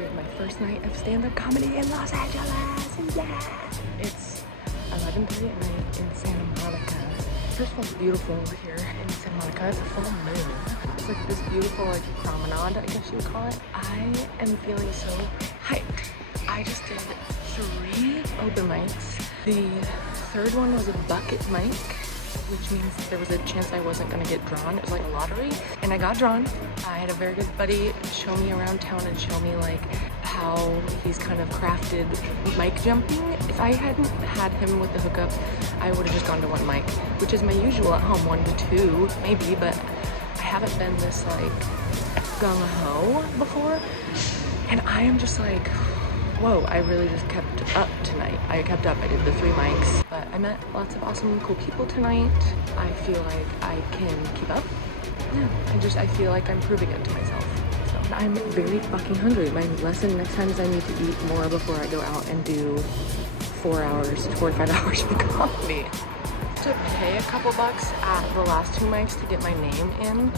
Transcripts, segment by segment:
doing my first night of stand-up comedy in Los Angeles. Yes! It's 11:30 at night in Santa Monica. First of all, it's beautiful here in Santa Monica. It's a full moon. It's like this beautiful like promenade, I guess you would call it. I am feeling so hyped. I just did 3 open mics. The third one was a bucket mic, which means there was a chance I wasn't gonna get drawn. It was like a lottery, and I got drawn. I had a very good buddy show me around town and show me like how he's kind of crafted mic jumping. If I hadn't had him with the hookup, I would have just gone to 1 mic, which is my usual at home, 1 to 2 maybe, but I haven't been this like gung-ho before. And I am just like, whoa, I really just kept up tonight. I kept up, I did the 3 mics, but I met lots of awesome, cool people tonight. I feel like I can keep up. Yeah, I feel like I'm proving it to myself. So I'm very fucking hungry. My lesson next time is I need to eat more before I go out and do 4 to 5 hours of comedy. To pay a couple bucks at the last 2 mics to get my name in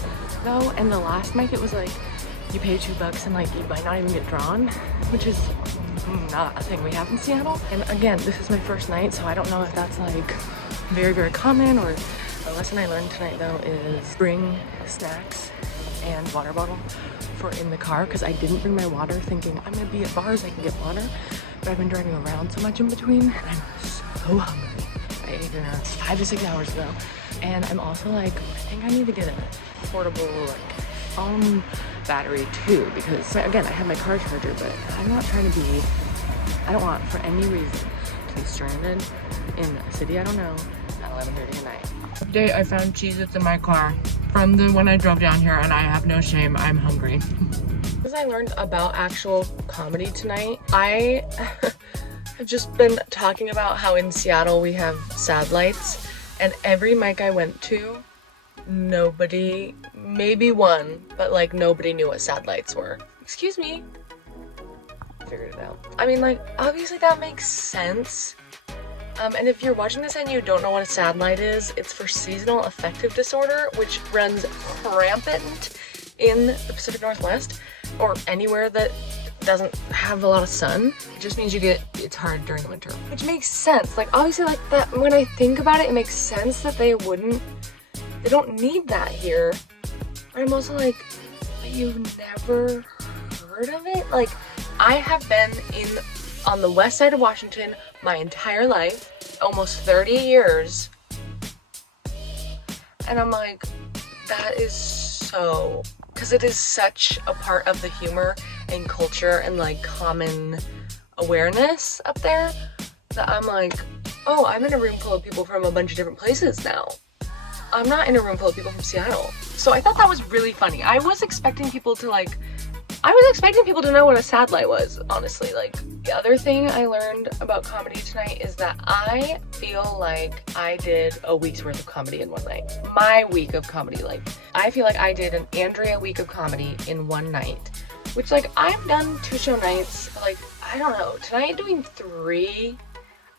though, and the last mic it was like, you pay $2 and like you might not even get drawn, which is not a thing we have in Seattle. And again, this is my first night, so I don't know if that's like very, very common, or the lesson I learned tonight though is bring snacks and water bottle for in the car, because I didn't bring my water thinking I'm gonna be at bars, I can get water, but I've been driving around so much in between and I'm so hungry. I ate dinner 5 to 6 hours ago, and I'm also like, I think I need to get a portable like phone battery too, because again, I have my car charger, but I'm not trying to be, I don't want for any reason to be stranded in a city I don't know at 11:30 at night. Today I found Cheez-Its in my car from the when I drove down here, and I have no shame, I'm hungry. As I learned about actual comedy tonight, I have just been talking about how in Seattle we have sad lights, and every mic I went to, nobody, maybe one, but like nobody knew what sad lights were. Excuse me. Figured it out. I mean, like, obviously that makes sense. And if you're watching this and you don't know what a sad light is, it's for seasonal affective disorder, which runs rampant in the Pacific Northwest or anywhere that doesn't have a lot of sun. It just means it's hard during the winter, which makes sense. Like, obviously, like that, when I think about it, it makes sense that they don't need that here. But I'm also like, but you've never heard of it? Like, I have been on the west side of Washington my entire life, almost 30 years. And I'm like, that is so, because it is such a part of the humor and culture and like common awareness up there that I'm like, oh, I'm in a room full of people from a bunch of different places now. I'm not in a room full of people from Seattle. So I thought that was really funny. I was expecting people to know what a sad light was, honestly. Like, the other thing I learned about comedy tonight is that I feel like I did a week's worth of comedy in one night. My week of comedy, like, I feel like I did an Andrea week of comedy in one night, which, like, I've done 2 show nights, like, I don't know, tonight doing 3,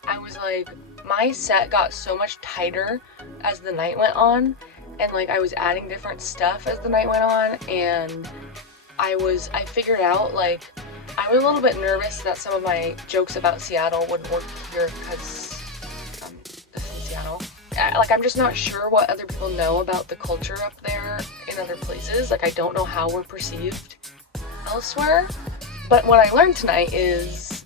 I was like, my set got so much tighter as the night went on, and like I was adding different stuff as the night went on, and I figured out, like, I was a little bit nervous that some of my jokes about Seattle wouldn't work here because this is Seattle. Like, I'm just not sure what other people know about the culture up there in other places. Like, I don't know how we're perceived elsewhere. But what I learned tonight is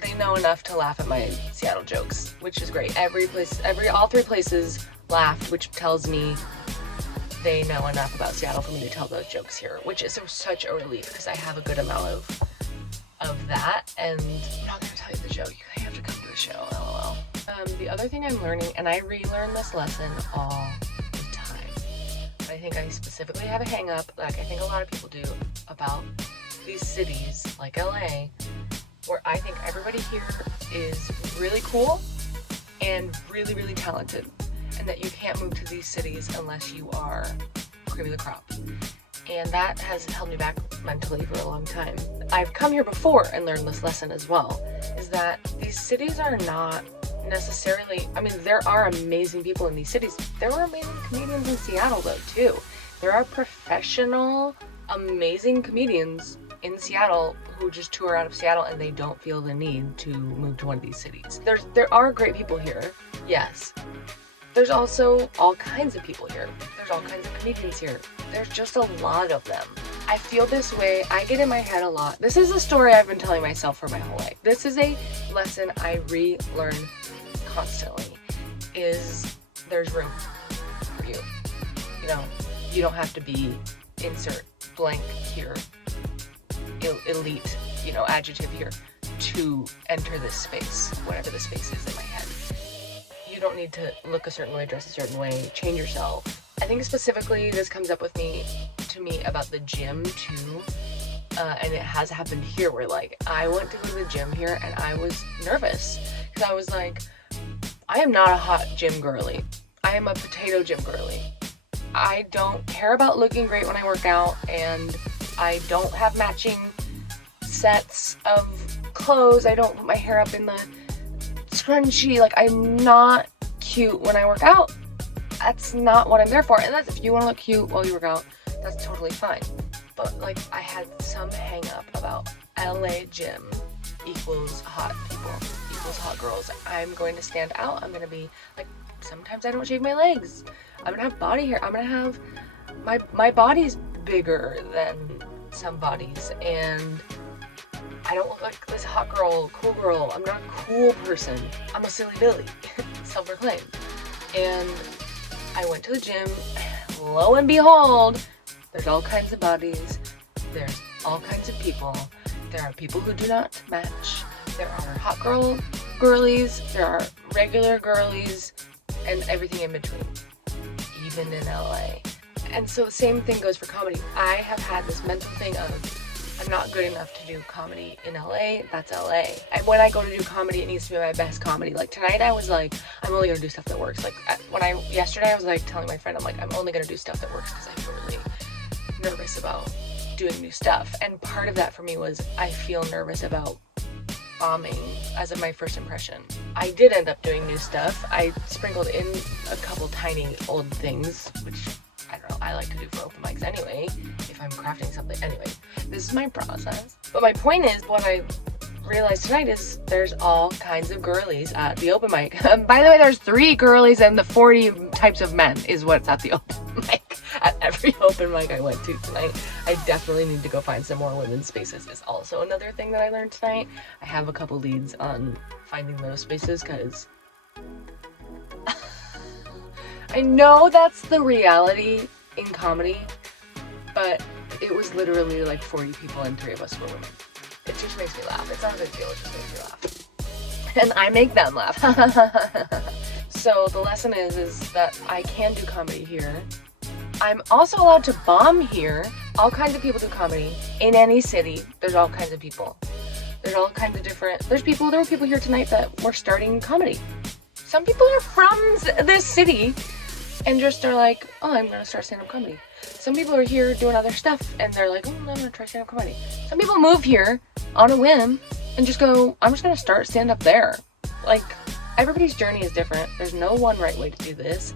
they know enough to laugh at my Seattle jokes, which is great. All 3 places laughed, which tells me they know enough about Seattle for me to tell those jokes here, which is such a relief because I have a good amount of that, and I'm not gonna tell you the joke. You have to come to the show, lol. The other thing I'm learning, and I relearn this lesson all the time, but I think I specifically have a hang up, like I think a lot of people do, about these cities like LA, where I think everybody here is really cool and really, really talented, and that you can't move to these cities unless you are cream of the crop. And that has held me back mentally for a long time. I've come here before and learned this lesson as well, is that these cities are not necessarily, I mean, there are amazing people in these cities. There are amazing comedians in Seattle though too. There are professional, amazing comedians in Seattle who just tour out of Seattle and they don't feel the need to move to one of these cities. There are great people here, yes. There's also all kinds of people here. There's all kinds of comedians here. There's just a lot of them. I feel this way. I get in my head a lot. This is a story I've been telling myself for my whole life. This is a lesson I relearn constantly, is there's room for you. You know, you don't have to be insert blank here, elite, you know, adjective here, to enter this space, whatever the space is in my head. You don't need to look a certain way, dress a certain way, change yourself. I think specifically this comes up to me about the gym too, and it has happened here where like I went to go to the gym here and I was nervous because I was like, I am not a hot gym girly. I am a potato gym girly. I don't care about looking great when I work out, and I don't have matching sets of clothes. I don't put my hair up in the scrunchie. Like, I'm not cute when I work out. That's not what I'm there for. And that's, if you want to look cute while you work out, that's totally fine. But like, I had some hang up about LA gym equals hot people, equals hot girls. I'm going to stand out. I'm going to be like, sometimes I don't shave my legs. I'm going to have body hair. I'm going to have, my body's bigger than some bodies, and I don't look like this hot girl, cool girl. I'm not a cool person. I'm a silly Billy, self-proclaimed. And I went to the gym. Lo and behold, there's all kinds of bodies. There's all kinds of people. There are people who do not match. There are hot girlies. There are regular girlies, and everything in between, even in LA. And so the same thing goes for comedy. I have had this mental thing of, I'm not good enough to do comedy in LA. That's LA. And when I go to do comedy, it needs to be my best comedy. Like tonight, I was like, I'm only gonna do stuff that works. Like yesterday, I was like telling my friend, I'm like, I'm only gonna do stuff that works because I feel really nervous about doing new stuff. And part of that for me was I feel nervous about bombing as of my first impression. I did end up doing new stuff. I sprinkled in a couple tiny old things, which I don't know, I like to do for open mics anyway, if I'm crafting something. Anyway, this is my process. But my point is, what I realized tonight is there's all kinds of girlies at the open mic. By the way, there's 3 girlies and the 40 types of men is what's at the open mic. At every open mic I went to tonight. I definitely need to go find some more women's spaces. Is also another thing that I learned tonight. I have a couple leads on finding those spaces because I know that's the reality in comedy, but it was literally like 40 people and 3 of us were women. It just makes me laugh. It's not a big deal, it just makes me laugh. And I make them laugh. So the lesson is that I can do comedy here. I'm also allowed to bomb here. All kinds of people do comedy in any city. There's all kinds of people. There's all kinds of different, there were people here tonight that were starting comedy. Some people are from this city and just are like, oh, I'm gonna start stand-up comedy. Some people are here doing other stuff and they're like, oh, I'm gonna try stand-up comedy. Some people move here on a whim and just go, I'm just gonna start stand-up there. Like, everybody's journey is different. There's no one right way to do this.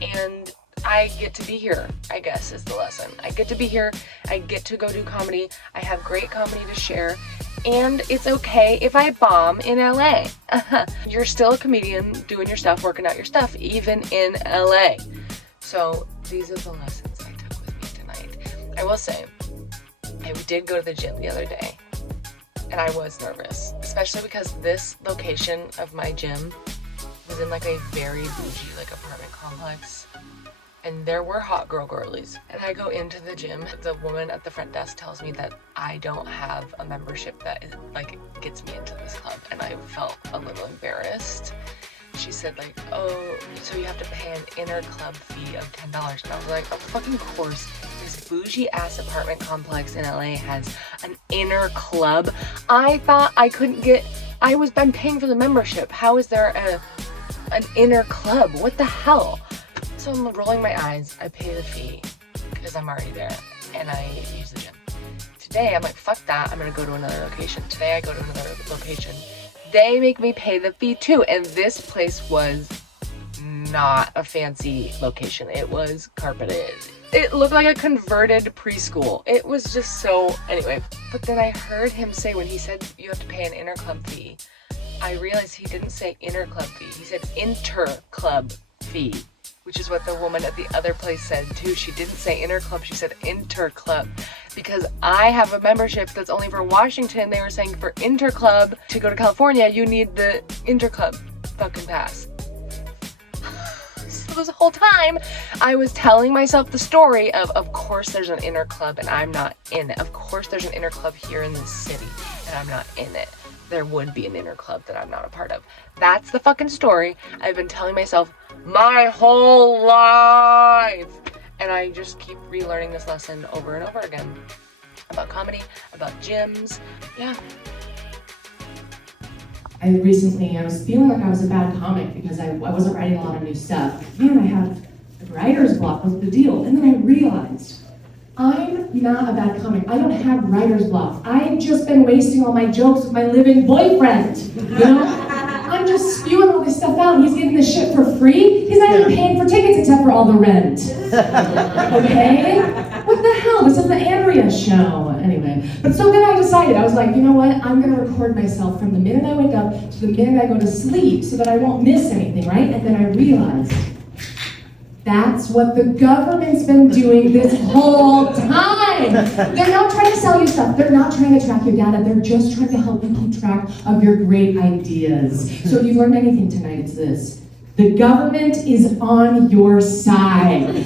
And I get to be here, I guess, is the lesson. I get to be here. I get to go do comedy. I have great comedy to share. And it's okay if I bomb in LA. You're still a comedian doing your stuff, working out your stuff, even in LA. So these are the lessons I took with me tonight. I will say, I did go to the gym the other day, and I was nervous, especially because this location of my gym was in like a very bougie like apartment complex. And there were hot girlies. And I go into the gym. The woman at the front desk tells me that I don't have a membership that is, like, gets me into this club. And I felt a little embarrassed. She said, like, oh, so you have to pay an inner club fee of $10. And I was like, of fucking course. This bougie ass apartment complex in LA has an inner club. I thought I couldn't get, I'm paying for the membership. How is there an inner club? What the hell? So I'm rolling my eyes, I pay the fee because I'm already there and I use the gym. Today I'm like, fuck that, I'm gonna go to another location. Today I go to another location. They make me pay the fee too, and this place was not a fancy location. It was carpeted. It looked like a converted preschool. It was just so, anyway. But then I heard him say, when he said you have to pay an interclub fee, I realized he didn't say interclub fee. He said interclub fee, which is what the woman at the other place said too. She didn't say interclub, she said interclub. Because I have a membership that's only for Washington. They were saying for interclub to go to California, you need the interclub fucking pass. So this whole time, I was telling myself the story of course there's an inner club and I'm not in it. Of course there's an inner club here in this city and I'm not in it. There would be an inner club that I'm not a part of. That's the fucking story I've been telling myself my whole life. And I just keep relearning this lesson over and over again. About comedy, about gyms, yeah. I was feeling like I was a bad comic because I wasn't writing a lot of new stuff. Man, I have writer's block. What's the deal? And then I realized, I'm not a bad comic. I don't have writer's block. I've just been wasting all my jokes with my living boyfriend. You know? I'm just spewing all this stuff out and he's getting this shit for free. He's not even paying for tickets except for all the rent. Okay? What the hell? This is the Andrea show. Anyway. But so then I decided, I was like, you know what? I'm going to record myself from the minute I wake up to the minute I go to sleep so that I won't miss anything, right? And then I realized, that's what the government's been doing this whole time. They're not trying to sell you stuff. They're not trying to track your data. They're just trying to help you keep track of your great ideas. So if you've learned anything tonight, it's this. The government is on your side.